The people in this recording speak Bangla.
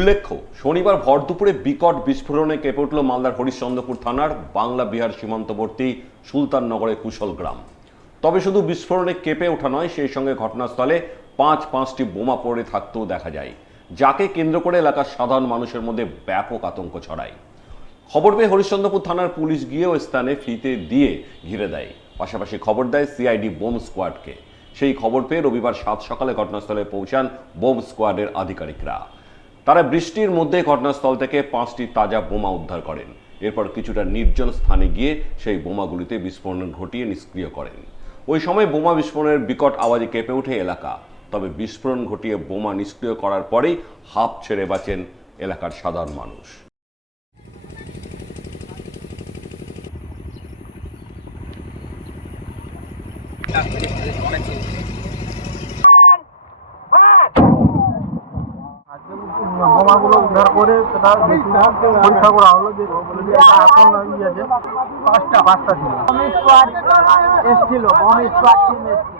উল্লেখ্য, শনিবার ভর দুপুরে বিকট বিস্ফোরণে কেঁপে উঠল মালদার হরিশ্চন্দ্রপুর থানার বাংলা বিহার সীমান্তবর্তী সুলতাননগরের কুশল গ্রাম। তবে শুধু বিস্ফোরণে কেঁপে ওঠা নয়, সেই সঙ্গে ঘটনাস্থলে পাঁচ পাঁচটি বোমা পড়ে থাকতেও দেখা যায়, যাকে কেন্দ্র করে এলাকার সাধারণ মানুষের মধ্যে ব্যাপক আতঙ্ক ছড়ায়। খবর পেয়ে হরিশ্চন্দ্রপুর থানার পুলিশ গিয়ে ওই স্থানে ফিতে দিয়ে ঘিরে দেয়। পাশাপাশি খবর দেয় সিআইডি বোম স্কোয়াডকে। সেই খবর পেয়ে রবিবার সাত সকালে ঘটনাস্থলে পৌঁছান বোম স্কোয়াডের আধিকারিকরা। তারা বৃষ্টির মধ্যে ঘটনাস্থল থেকে পাঁচটি তাজা বোমা উদ্ধার করেন। এরপর কিছুটা নির্জন স্থানে গিয়ে সেই বোমাগুলিতে বিস্ফোরণ ঘটিয়ে নিষ্ক্রিয় করেন। ওই সময় বোমা বিস্ফোরণের বিকট আওয়াজে কেঁপে ওঠে এলাকা। তবে বিস্ফোরণ ঘটিয়ে বোমা নিষ্ক্রিয় করার পরেই হাফ ছেড়ে বাঁচেন এলাকার সাধারণ মানুষ। আজকে বোমাগুলো উদ্ধার করে সেটা পরীক্ষা করা হলো যে এখন ইয়ে আছে পাঁচটা পাঁচটা ছিল। এসছিল বমি স্কোয়াড টিম এসছিল।